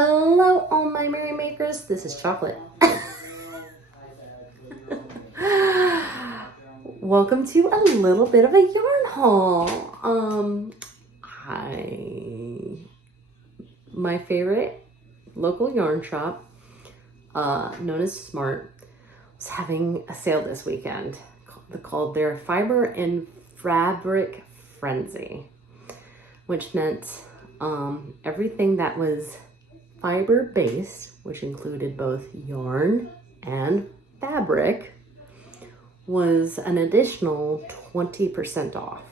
Hello, all my merry makers. This is Chocolate. Welcome to a little bit of a yarn haul. My favorite local yarn shop, known as Smart, was having a sale this weekend called their Fiber and Fabric Frenzy, which meant everything that was fiber based, which included both yarn and fabric, was an additional 20% off.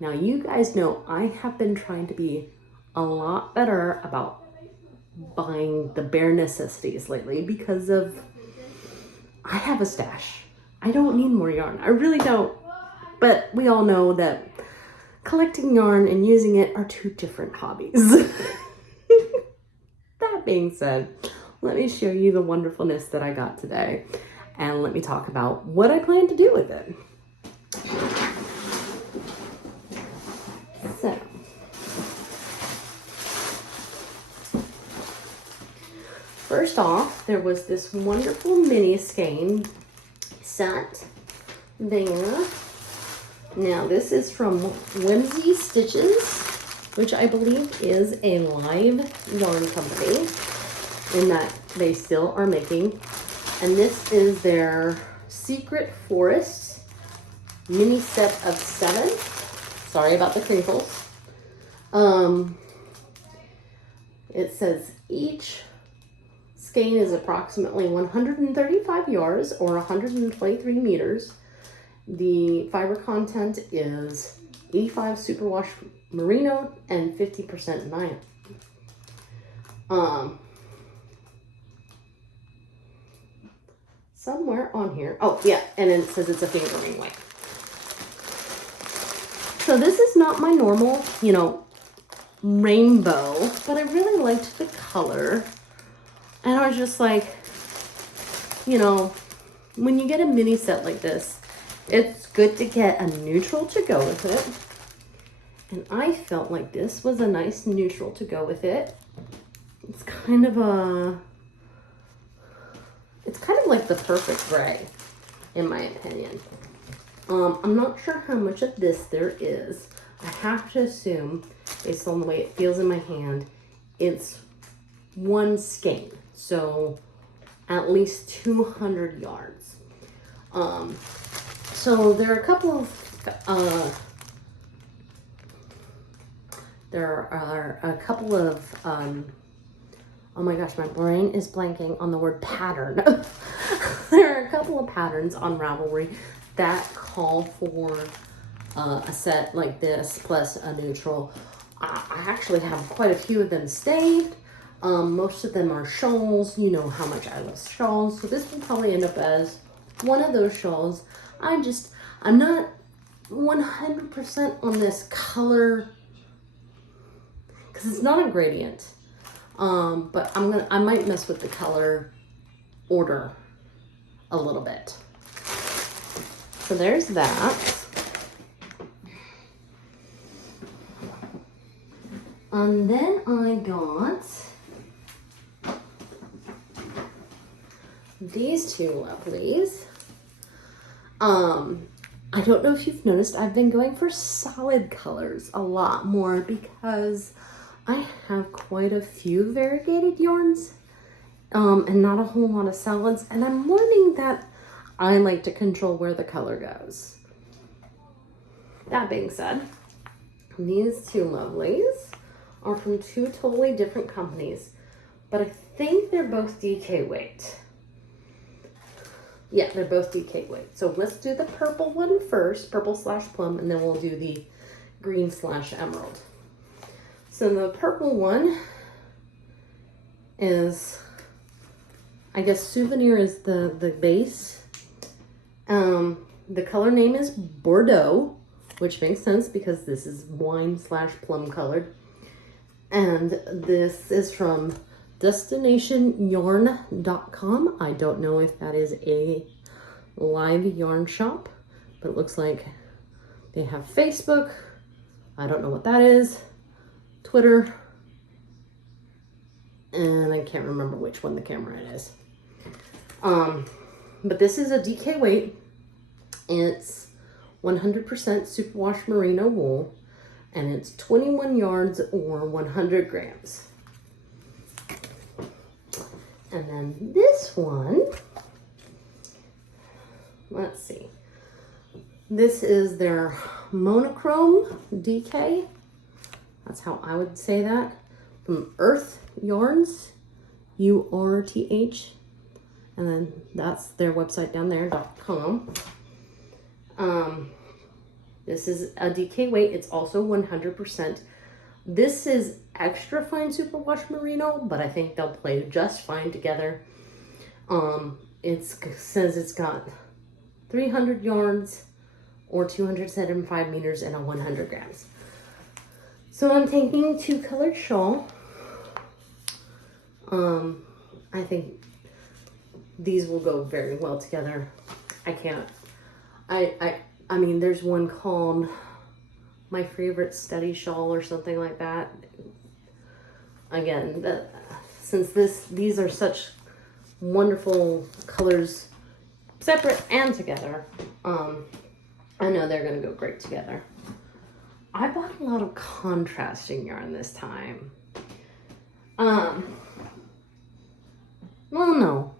Now, you guys know I have been trying to be a lot better about buying the bare necessities lately because I have a stash. I don't need more yarn. I really don't. But we all know that collecting yarn and using it are two different hobbies. That being said, let me show you the wonderfulness that I got today, and let me talk about what I plan to do with it. So, first off, there was this wonderful mini skein set there. Now, this is from Whimsy Stitches, which I believe is a live yarn company, in that they still are making. And this is their Secret Forests mini set of 7. Sorry about the crinkles. It says each skein is approximately 135 yards or 123 meters. The fiber content is 85 superwash merino and 50% nylon. Somewhere on here, oh yeah, and then it says it's a fingering weight. So this is not my normal, rainbow, but I really liked the color. And I was just like, when you get a mini set like this, it's good to get a neutral to go with it. And I felt like this was a nice neutral to go with it. It's kind of like the perfect gray, in my opinion. I'm not sure how much of this there is. I have to assume, based on the way it feels in my hand, it's one skein. So at least 200 yards. So there are a couple of, oh my gosh, my brain is blanking on the word pattern. There are a couple of patterns on Ravelry that call for a set like this plus a neutral. I actually have quite a few of them saved. Most of them are shawls. You know how much I love shawls. So this will probably end up as one of those shawls. I'm not 100% on this color because it's not a gradient. But I might mess with the color order a little bit. So there's that. And then I got these two lovelies. I don't know if you've noticed, I've been going for solid colors a lot more because I have quite a few variegated yarns, and not a whole lot of solids, and I'm learning that I like to control where the color goes. That being said, these two lovelies are from two totally different companies, but I think they're both DK weight. Yeah, they're both DK weight. So let's do the purple one first, purple/plum, and then we'll do the green/emerald. So the purple one is, I guess Souvenir is the base. The color name is Bordeaux, which makes sense because this is wine/plum colored. And this is from destinationyarn.com. I don't know if that is a live yarn shop, but it looks like they have Facebook. I don't know what that is. Twitter, I can't remember which one the camera it is. But this is a DK weight. It's 100% superwash merino wool, and it's 21 yards or 100 grams. And then this one, let's see. This is their monochrome DK. That's how I would say that. From Earth Yarns, URTH. And then that's their website down there, .com. This is a DK weight. It's also 100%. This is extra fine superwash merino, but I think they'll play just fine together. It says it's got 300 yards or 275 meters and a 100 grams. So I'm thinking 2-colored shawl. I think these will go very well together. I mean, there's one called My Favorite Study Shawl or something like that. Again, since these are such wonderful colors, separate and together, I know they're gonna go great together. I bought a lot of contrasting yarn this time. Well, no,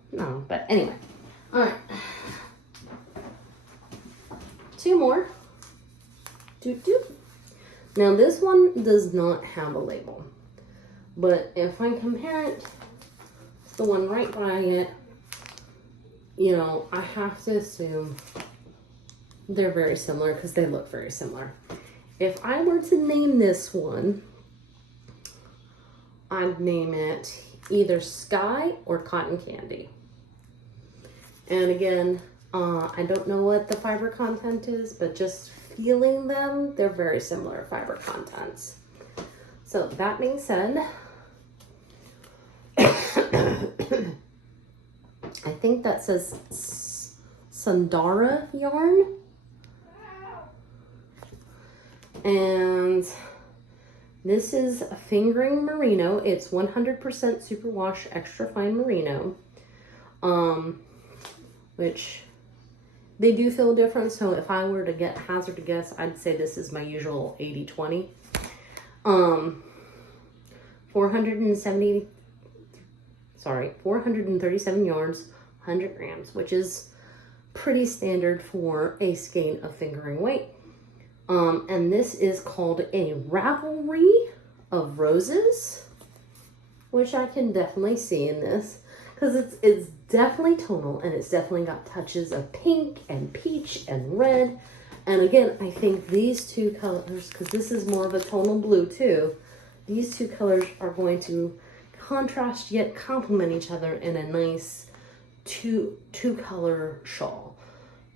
but anyway. All right. 2 more. Now this one does not have a label, but if I compare it to the one right by it, you know, I have to assume they're very similar because they look very similar. If I were to name this one, I'd name it either Sky or Cotton Candy. And again, I don't know what the fiber content is, but just feeling them, they're very similar fiber contents. So that being said, I think that says Sandara yarn. And this is a fingering merino. It's 100% superwash extra fine merino, which they do feel different. So if I were to hazard a guess, I'd say this is my usual 80-20. 437 yards, 100 grams, which is pretty standard for a skein of fingering weight. And this is called a Ravelry of Roses, which I can definitely see in this because it's definitely tonal, and it's definitely got touches of pink and peach and red. And again, I think these 2 colors, because this is more of a tonal blue too, these 2 colors are going to contrast yet complement each other in a nice two color shawl.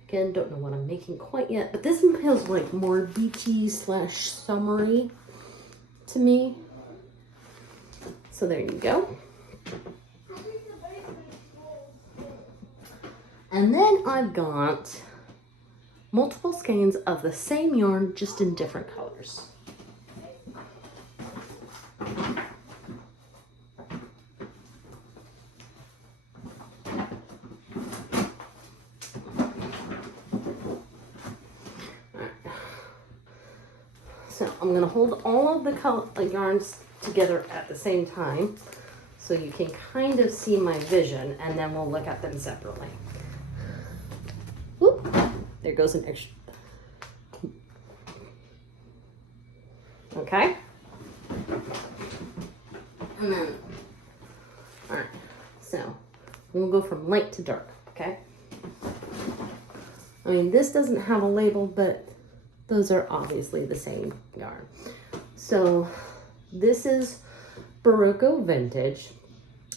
Again, don't know what I'm making quite yet, but this feels like more beachy / summery to me. So there you go. And then I've got multiple skeins of the same yarn, just in different colors. So I'm going to hold all of the yarns together at the same time so you can kind of see my vision, and then we'll look at them separately. Whoop, there goes an extra. Okay. And then, all right, so we'll go from light to dark, okay? I mean, this doesn't have a label, but those are obviously the same yarn. So this is Barocco Vintage,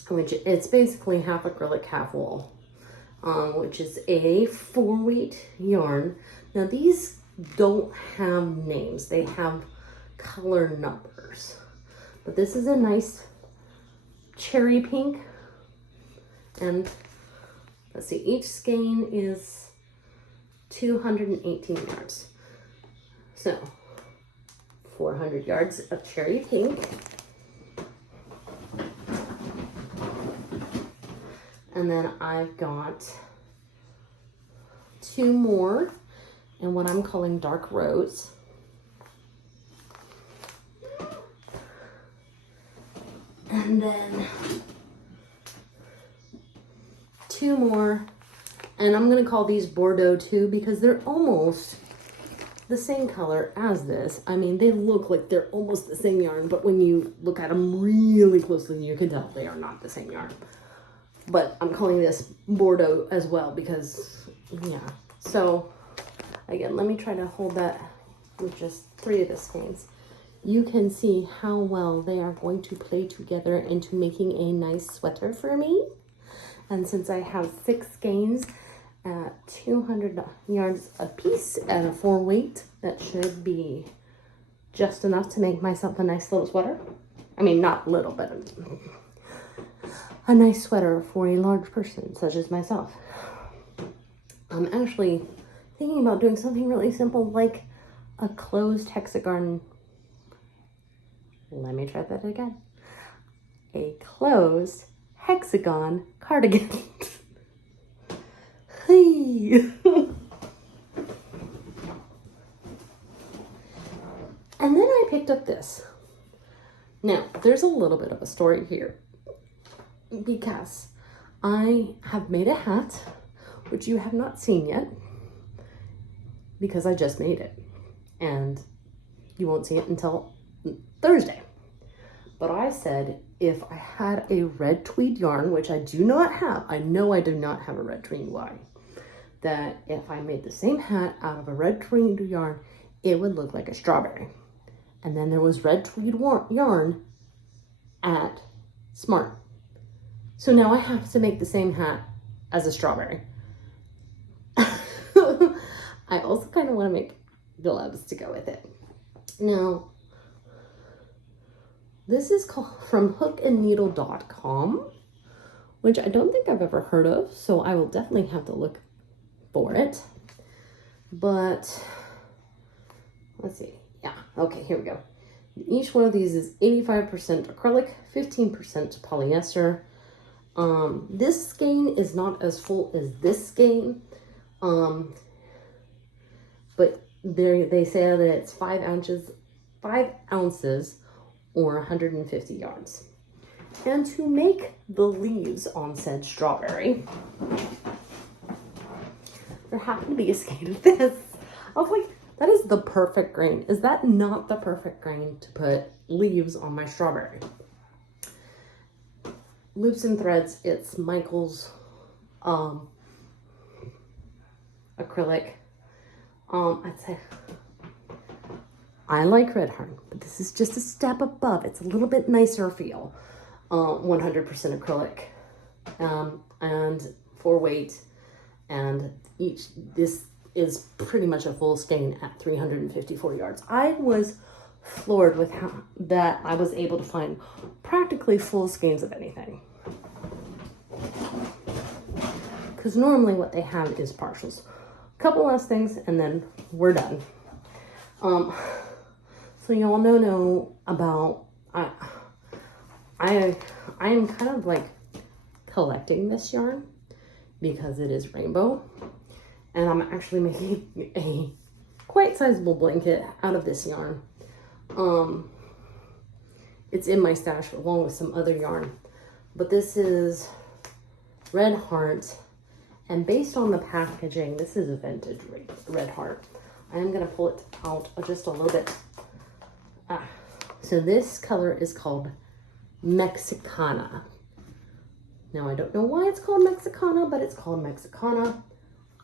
which it's basically half acrylic, half wool, which is a 4-weight yarn. Now these don't have names, they have color numbers, but this is a nice cherry pink. And let's see, each skein is 218 yards. So 400 yards of cherry pink. And then I've got 2 more in what I'm calling dark rose. And then 2 more, and I'm gonna call these Bordeaux too because they're almost the same color as this. I mean, they look like they're almost the same yarn, but when you look at them really closely, you can tell they are not the same yarn. But I'm calling this Bordeaux as well because, yeah. So, again, let me try to hold that with just 3 of the skeins. You can see how well they are going to play together into making a nice sweater for me. And since I have 6 skeins at 200 yards a piece at a 4 weight, that should be just enough to make myself a nice little sweater. I mean, not little, but a nice sweater for a large person such as myself. I'm actually thinking about doing something really simple like a closed hexagon. Let me try that again. A closed hexagon cardigan. Hey. And then I picked up this. Now, there's a little bit of a story here because I have made a hat, which you have not seen yet because I just made it. And you won't see it until Thursday. But I said if I had a red tweed yarn, which I do not have, I know I do not have a red tweed yarn, that if I made the same hat out of a red tweed yarn, it would look like a strawberry. And then there was red tweed yarn at Smart. So now I have to make the same hat as a strawberry. I also kind of want to make gloves to go with it. Now, this is called from hookandneedle.com, which I don't think I've ever heard of, so I will definitely have to look for it. But let's see. Yeah, okay, here we go. Each one of these is 85% acrylic, 15% polyester. This skein is not as full as this skein, but they say that it's 5 ounces or 150 yards. And to make the leaves on said strawberry, there happened to be a skein of this. I was like, that is the perfect grain. Is that not the perfect grain to put leaves on my strawberry? Loops and Threads, it's Michael's acrylic. I'd say I like red yarn, but this is just a step above. It's a little bit nicer feel. 100% acrylic and 4 weight, and this is pretty much a full skein at 354 yards. I was floored with how that I was able to find practically full skeins of anything, because normally what they have is partials. A couple last things and then we're done. So you all know about I am kind of like collecting this yarn because it is rainbow, and I'm actually making a quite sizable blanket out of this yarn. It's in my stash along with some other yarn, but this is Red Heart, and based on the packaging, this is a vintage Red Heart. I am going to pull it out just a little bit. So this color is called Mexicana. Now, I don't know why it's called Mexicana, but it's called Mexicana.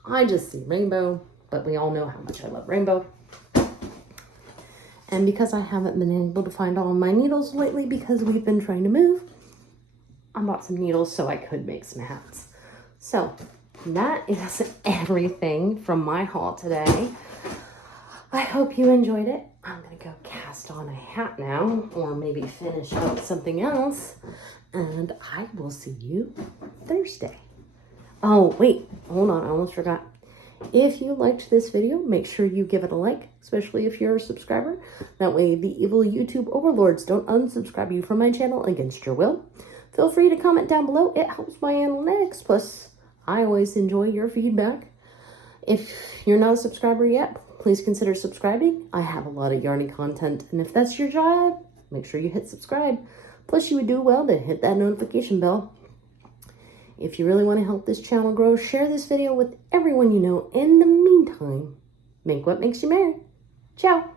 I just see rainbow, but we all know how much I love rainbow. And because I haven't been able to find all my needles lately because we've been trying to move, I bought some needles so I could make some hats. So that is everything from my haul today. I hope you enjoyed it. I'm going to go cast on a hat now, or maybe finish up something else. And I will see you Thursday. Oh, wait, hold on. I almost forgot. If you liked this video, make sure you give it a like, especially if you're a subscriber. That way the evil YouTube overlords don't unsubscribe you from my channel against your will. Feel free to comment down below. It helps my analytics. Plus, I always enjoy your feedback. If you're not a subscriber yet, please consider subscribing. I have a lot of yarny content, and if that's your job, make sure you hit subscribe. Plus, you would do well to hit that notification bell. If you really want to help this channel grow, share this video with everyone you know. In the meantime, make what makes you merry. Ciao.